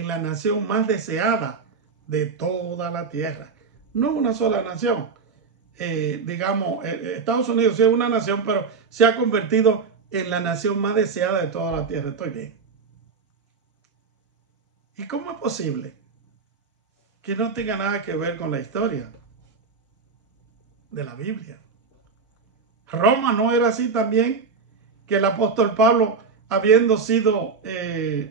la nación más deseada de toda la tierra. No una sola nación. Estados Unidos sí es una nación, pero se ha convertido en la nación más deseada de toda la tierra. Estoy bien. ¿Y cómo es posible que no tenga nada que ver con la historia de la Biblia? Roma no era así también, que el apóstol Pablo, habiendo sido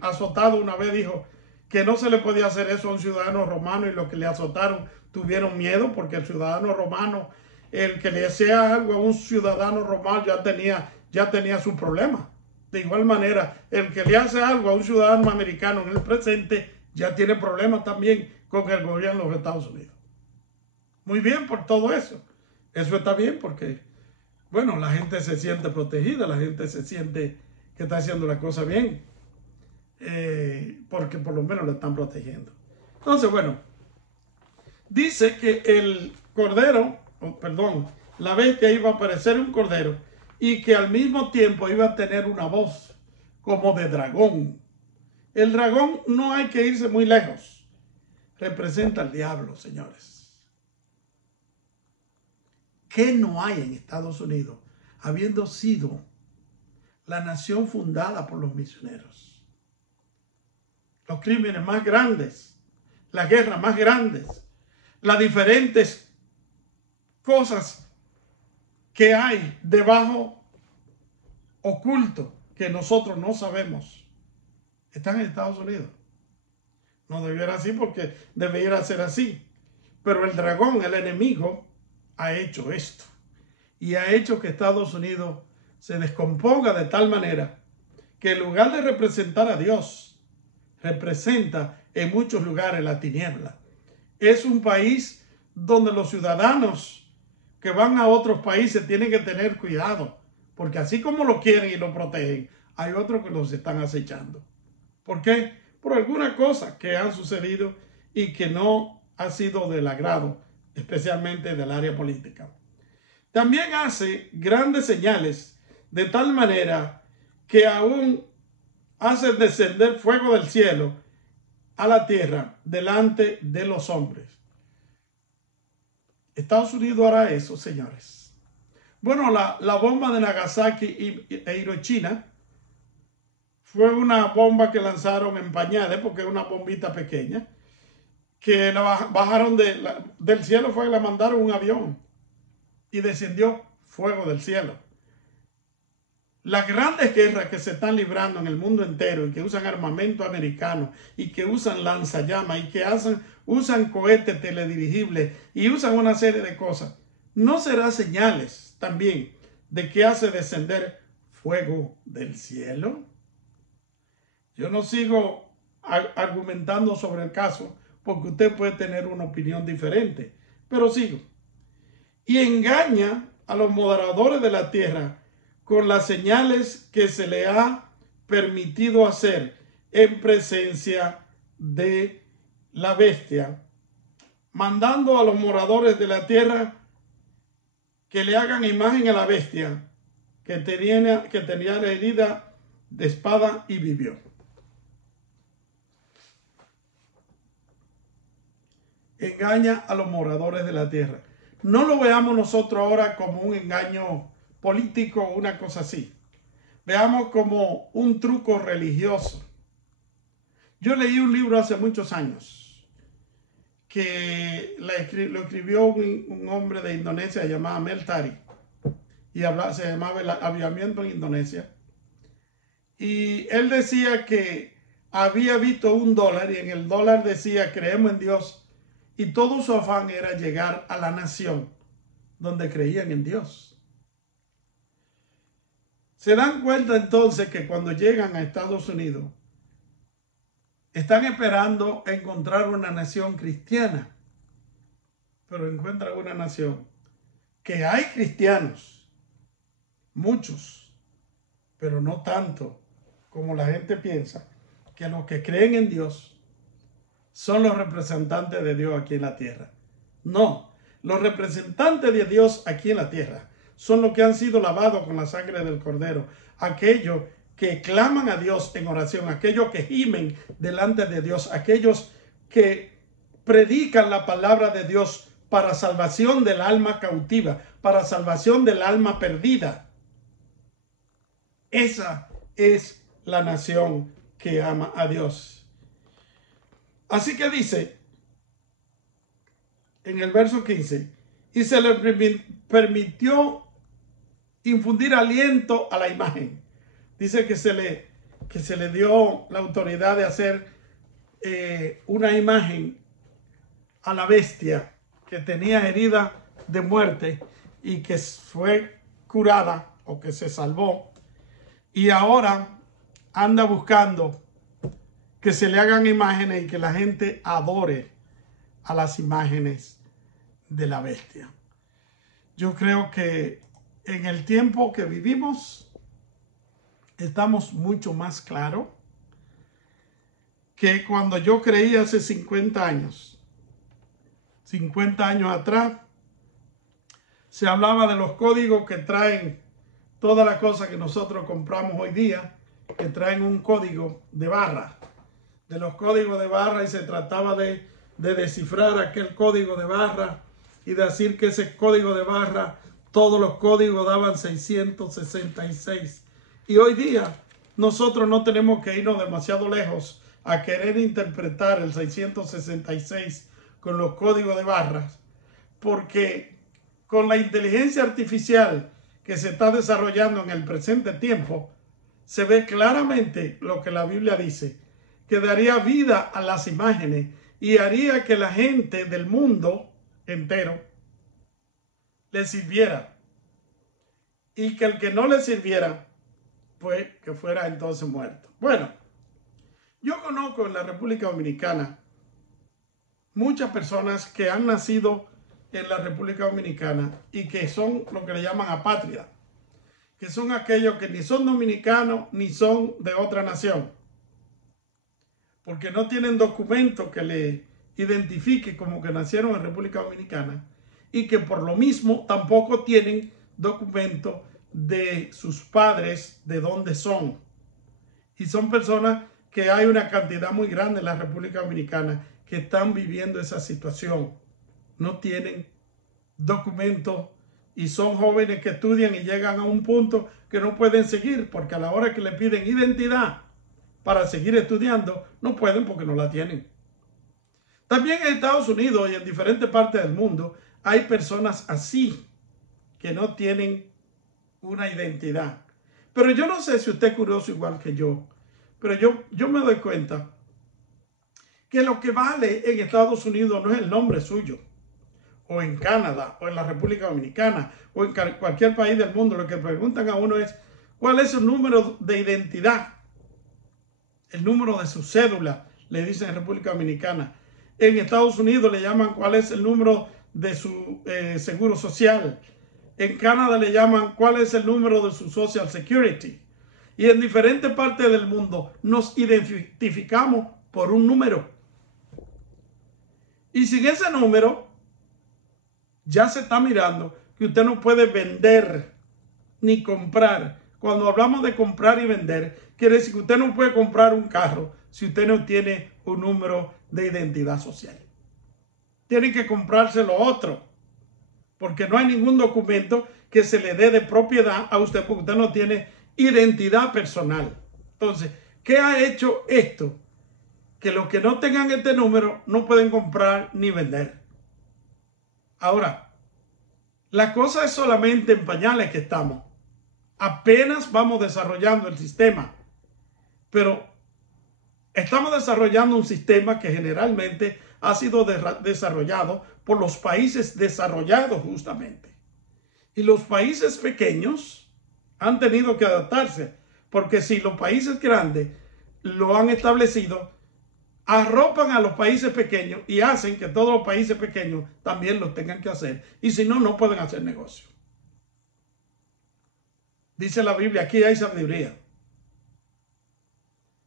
azotado una vez, dijo que no se le podía hacer eso a un ciudadano romano, y los que le azotaron tuvieron miedo, porque el ciudadano romano, el que le hacía algo a un ciudadano romano ya tenía su problema. De igual manera, el que le hace algo a un ciudadano americano en el presente ya tiene problemas también con el gobierno de los Estados Unidos. Muy bien por todo eso. Eso está bien porque, bueno, la gente se siente protegida, la gente se siente que está haciendo la cosa bien, porque por lo menos lo están protegiendo. Entonces, bueno, dice que el cordero, la bestia iba a parecer un cordero y que al mismo tiempo iba a tener una voz como de dragón. El dragón, no hay que irse muy lejos, representa al diablo, señores. ¿Qué no hay en Estados Unidos, habiendo sido la nación fundada por los misioneros? Los crímenes más grandes, las guerras más grandes, las diferentes cosas que hay debajo, oculto, que nosotros no sabemos, están en Estados Unidos. No debiera así, porque debiera ser así. Pero el dragón, el enemigo, ha hecho esto. Y ha hecho que Estados Unidos se descomponga de tal manera que en lugar de representar a Dios, representa en muchos lugares la tiniebla. Es un país donde los ciudadanos que van a otros países tienen que tener cuidado, porque así como lo quieren y lo protegen, hay otros que los están acechando. ¿Por qué? Por alguna cosa que han sucedido y que no ha sido del agrado, especialmente del área política. También hace grandes señales, de tal manera que aún hace descender fuego del cielo a la tierra delante de los hombres. Estados Unidos hará eso, señores. Bueno, la bomba de Nagasaki e Hiroshima fue una bomba que lanzaron en pañales, porque es una bombita pequeña, que la bajaron del cielo, fue que la mandaron un avión y descendió fuego del cielo. Las grandes guerras que se están librando en el mundo entero y que usan armamento americano y que usan lanzallamas y que usan cohetes teledirigibles y usan una serie de cosas, ¿no será señales también de que hace descender fuego del cielo? Yo no sigo argumentando sobre el caso porque usted puede tener una opinión diferente, pero sigo. Y engaña a los moderadores de la tierra con las señales que se le ha permitido hacer en presencia de la bestia, mandando a los moradores de la tierra que le hagan imagen a la bestia que tenía la herida de espada y vivió. Engaña a los moradores de la tierra. No lo veamos nosotros ahora como un engaño político o una cosa así. Veamos como un truco religioso. Yo leí un libro hace muchos años que lo escribió un hombre de Indonesia llamado Mel Tari, y se llamaba El Avivamiento en Indonesia. Y él decía que había visto $1 y en el dólar decía creemos en Dios, y todo su afán era llegar a la nación donde creían en Dios. Se dan cuenta entonces que cuando llegan a Estados Unidos están esperando encontrar una nación cristiana, pero encuentran una nación que hay cristianos, muchos, pero no tanto como la gente piensa, que los que creen en Dios son los representantes de Dios aquí en la tierra. No, los representantes de Dios aquí en la tierra son los que han sido lavados con la sangre del Cordero, aquellos que claman a Dios en oración, aquellos que gimen delante de Dios, aquellos que predican la palabra de Dios para salvación del alma cautiva, para salvación del alma perdida. Esa es la nación que ama a Dios. Así que dice en el verso 15, y se le permitió infundir aliento a la imagen. Dice que se le dio la autoridad de hacer una imagen a la bestia que tenía herida de muerte y que fue curada o que se salvó, y ahora anda buscando que se le hagan imágenes y que la gente adore a las imágenes de la bestia. Yo creo que en el tiempo que vivimos estamos mucho más claros que cuando yo creí hace 50 años. 50 años atrás se hablaba de los códigos que traen todas las cosas que nosotros compramos hoy día, que traen un código de barra. De los códigos de barra, y se trataba de descifrar aquel código de barra y decir que ese código de barra, todos los códigos daban 666. Y hoy día nosotros no tenemos que irnos demasiado lejos a querer interpretar el 666 con los códigos de barras, porque con la inteligencia artificial que se está desarrollando en el presente tiempo, se ve claramente lo que la Biblia dice, que daría vida a las imágenes y haría que la gente del mundo entero le sirviera, y que el que no le sirviera, pues que fuera entonces muerto. Bueno, yo conozco en la República Dominicana muchas personas que han nacido en la República Dominicana y que son lo que le llaman apátridas, que son aquellos que ni son dominicanos ni son de otra nación, porque no tienen documento que le identifique como que nacieron en República Dominicana, y que por lo mismo tampoco tienen documento de sus padres de dónde son. Y son personas que hay una cantidad muy grande en la República Dominicana que están viviendo esa situación. No tienen documentos y son jóvenes que estudian y llegan a un punto que no pueden seguir, porque a la hora que le piden identidad para seguir estudiando, no pueden porque no la tienen. También en Estados Unidos y en diferentes partes del mundo hay personas así que no tienen una identidad. Pero yo no sé si usted es curioso igual que yo, pero yo me doy cuenta que lo que vale en Estados Unidos no es el nombre suyo, o en Canadá, o en la República Dominicana, o en cualquier país del mundo. Lo que preguntan a uno es, ¿cuál es su número de identidad? El número de su cédula, le dicen en República Dominicana. En Estados Unidos le llaman cuál es el número de su seguro social. En Canadá le llaman cuál es el número de su Social Security. Y en diferentes partes del mundo nos identificamos por un número. Y sin ese número, ya se está mirando que usted no puede vender ni comprar. Cuando hablamos de comprar y vender, quiere decir que usted no puede comprar un carro si usted no tiene un número de identidad social. Tiene que comprarse lo otro, porque no hay ningún documento que se le dé de propiedad a usted, porque usted no tiene identidad personal. Entonces, ¿qué ha hecho esto? Que los que no tengan este número no pueden comprar ni vender. Ahora, la cosa es solamente en pañales que estamos. Apenas vamos desarrollando el sistema, pero estamos desarrollando un sistema que generalmente ha sido desarrollado por los países desarrollados justamente. Y los países pequeños han tenido que adaptarse, porque si los países grandes lo han establecido, arropan a los países pequeños y hacen que todos los países pequeños también lo tengan que hacer. Y si no, no pueden hacer negocio. Dice la Biblia, aquí hay sabiduría.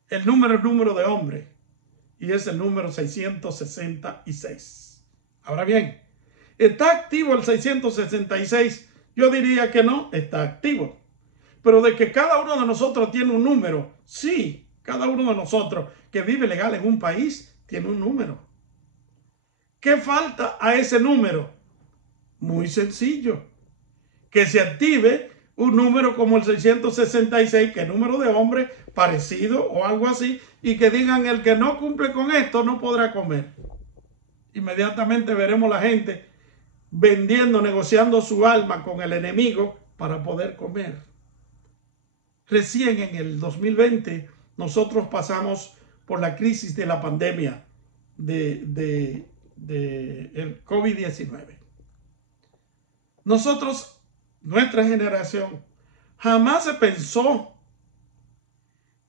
El número es número de hombre y es el número 666. Ahora bien, ¿está activo el 666? Yo diría que no, está activo. Pero de que cada uno de nosotros tiene un número, sí, cada uno de nosotros que vive legal en un país tiene un número. ¿Qué falta a ese número? Muy sencillo, que se active un número como el 666, que es número de hombre parecido o algo así, y que digan el que no cumple con esto no podrá comer. Inmediatamente veremos la gente vendiendo, negociando su alma con el enemigo para poder comer. Recién en el 2020 nosotros pasamos por la crisis de la pandemia de el COVID-19. Nosotros, nuestra generación, jamás se pensó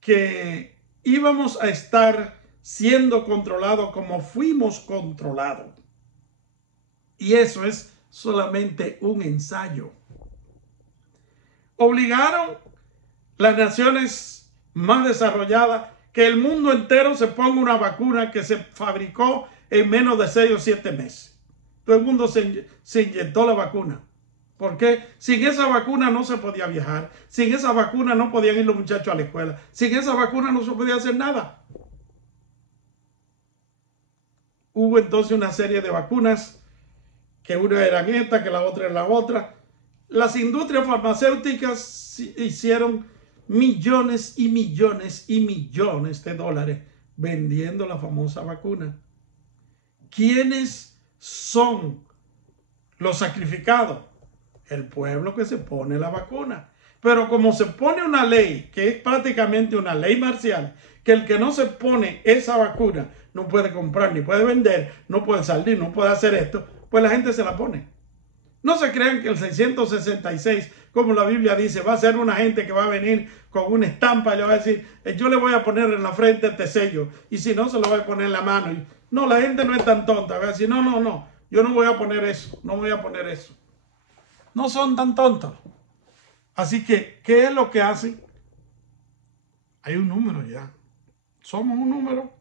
que íbamos a estar siendo controlados como fuimos controlados. Y eso es solamente un ensayo. Obligaron las naciones más desarrolladas que el mundo entero se ponga una vacuna que se fabricó en menos de 6 o 7 meses. Todo el mundo se inyectó la vacuna. Porque sin esa vacuna no se podía viajar. Sin esa vacuna no podían ir los muchachos a la escuela. Sin esa vacuna no se podía hacer nada. Hubo entonces una serie de vacunas, que una era esta, que la otra era la otra. Las industrias farmacéuticas hicieron millones y millones y millones de dólares vendiendo la famosa vacuna. ¿Quiénes son los sacrificados? El pueblo que se pone la vacuna. Pero como se pone una ley, que es prácticamente una ley marcial, que el que no se pone esa vacuna no puede comprar, ni puede vender, no puede salir, no puede hacer esto, pues la gente se la pone. No se crean que el 666, como la Biblia dice, va a ser una gente que va a venir con una estampa y le va a decir, yo le voy a poner en la frente este sello, y si no, se lo voy a poner en la mano. No, la gente no es tan tonta, va a decir, no, yo no voy a poner eso, no voy a poner eso. No son tan tontos. Así que, ¿qué es lo que hacen? Hay un número ya. Somos un número.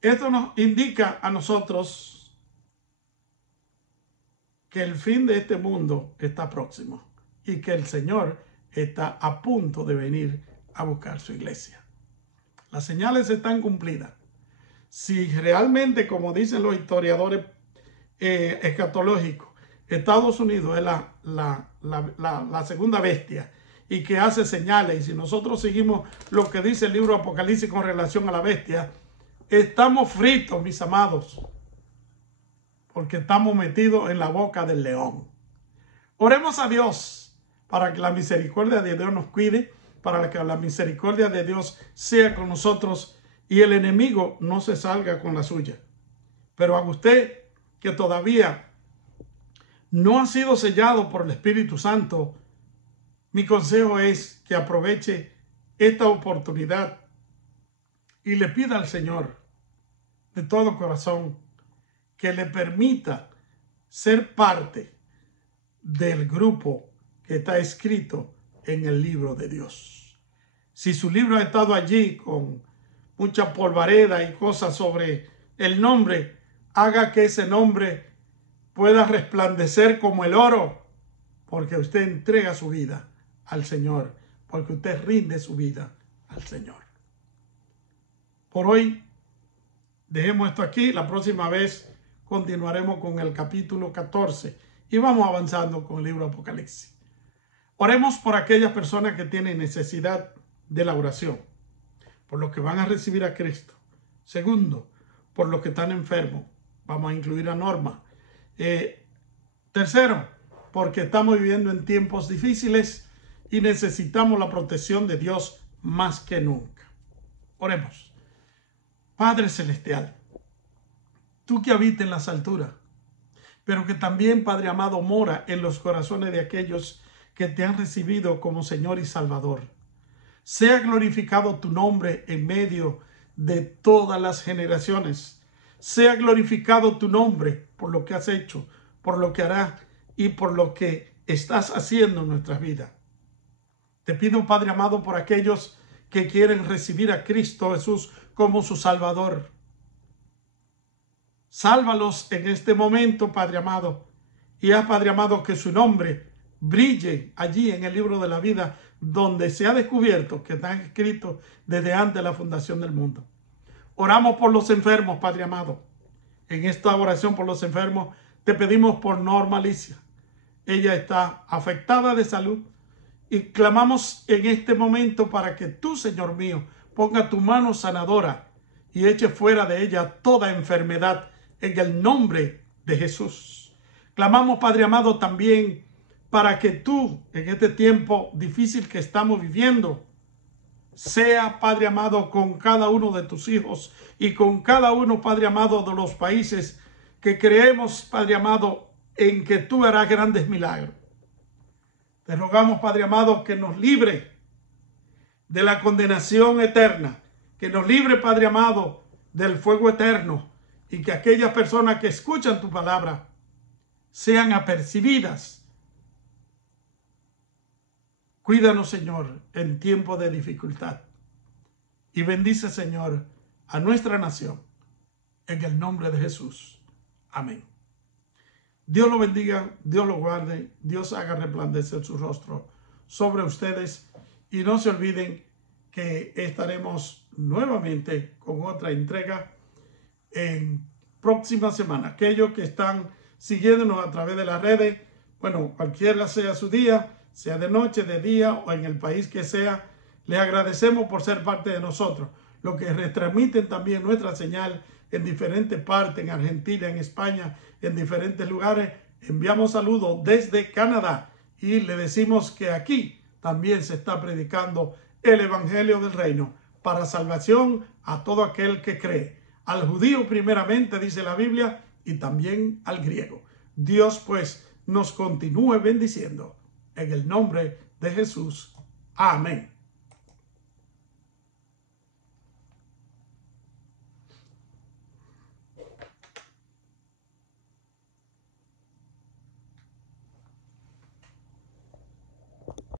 Esto nos indica a nosotros que el fin de este mundo está próximo y que el Señor está a punto de venir a buscar su iglesia. Las señales están cumplidas. Si realmente, como dicen los historiadores escatológicos, Estados Unidos es la segunda bestia y que hace señales, y si nosotros seguimos lo que dice el libro Apocalipsis con relación a la bestia, estamos fritos, mis amados, porque estamos metidos en la boca del león. Oremos a Dios para que la misericordia de Dios nos cuide, para que la misericordia de Dios sea con nosotros y el enemigo no se salga con la suya. Pero a usted que todavía no ha sido sellado por el Espíritu Santo, mi consejo es que aproveche esta oportunidad y le pida al Señor de todo corazón que le permita ser parte del grupo que está escrito en el libro de Dios. Si su libro ha estado allí con mucha polvareda y cosas sobre el nombre, haga que ese nombre pueda resplandecer como el oro, porque usted entrega su vida al Señor, porque usted rinde su vida al Señor. Por hoy, dejemos esto aquí. La próxima vez continuaremos con el capítulo 14 y vamos avanzando con el libro Apocalipsis. Oremos por aquellas personas que tienen necesidad de la oración, por los que van a recibir a Cristo. Segundo, por los que están enfermos. Vamos a incluir a Norma. Tercero, porque estamos viviendo en tiempos difíciles y necesitamos la protección de Dios más que nunca. Oremos. Padre Celestial, tú que habitas en las alturas, pero que también, Padre amado, mora en los corazones de aquellos que te han recibido como Señor y Salvador. Sea glorificado tu nombre en medio de todas las generaciones. Sea glorificado tu nombre por lo que has hecho, por lo que harás y por lo que estás haciendo en nuestras vidas. Te pido, Padre amado, por aquellos que quieren recibir a Cristo Jesús como su Salvador. Sálvalos en este momento, Padre amado, y haz, Padre amado, que su nombre brille allí en el libro de la vida, donde se ha descubierto que están escritos desde antes de la fundación del mundo. Oramos por los enfermos, Padre amado. En esta oración por los enfermos te pedimos por Norma Alicia. ella está afectada de salud y clamamos en este momento para que tú, Señor mío, ponga tu mano sanadora y eche fuera de ella toda enfermedad en el nombre de Jesús. Clamamos, Padre amado, también para que tú, en este tiempo difícil que estamos viviendo, sea, Padre amado, con cada uno de tus hijos y con cada uno, Padre amado, de los países que creemos, Padre amado, en que tú harás grandes milagros. Te rogamos, Padre amado, que nos libre de la condenación eterna, que nos libre, Padre amado, del fuego eterno, y que aquellas personas que escuchan tu palabra sean apercibidas. Cuídanos, Señor, en tiempo de dificultad. Y bendice, Señor, a nuestra nación. En el nombre de Jesús. Amén. Dios lo bendiga, Dios lo guarde, Dios haga resplandecer su rostro sobre ustedes. Y no se olviden que estaremos nuevamente con otra entrega en próxima semana. Aquellos que están siguiéndonos a través de las redes, bueno, cualquiera sea su día, sea de noche, de día o en el país que sea, les agradecemos por ser parte de nosotros. Lo que retransmiten también nuestra señal en diferentes partes, en Argentina, en España, en diferentes lugares. Enviamos saludos desde Canadá y le decimos que aquí también se está predicando el Evangelio del Reino para salvación a todo aquel que cree. Al judío primeramente, dice la Biblia, y también al griego. Dios pues nos continúe bendiciendo. En el nombre de Jesús. Amén.